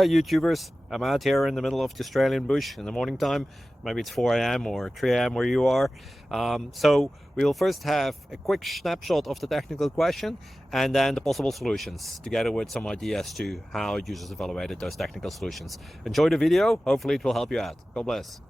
Hi YouTubers, I'm out here in the middle of the Australian bush in the morning time. Maybe it's 4 a.m. or 3 a.m. where you are. So we will first have a quick snapshot of the technical question and then the possible solutions, together with some ideas to how users evaluated those technical solutions. Enjoy the video, hopefully it will help you out. God bless.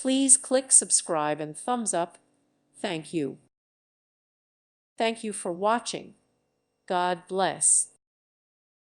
Please click subscribe and thumbs up. Thank you. Thank you for watching. God bless.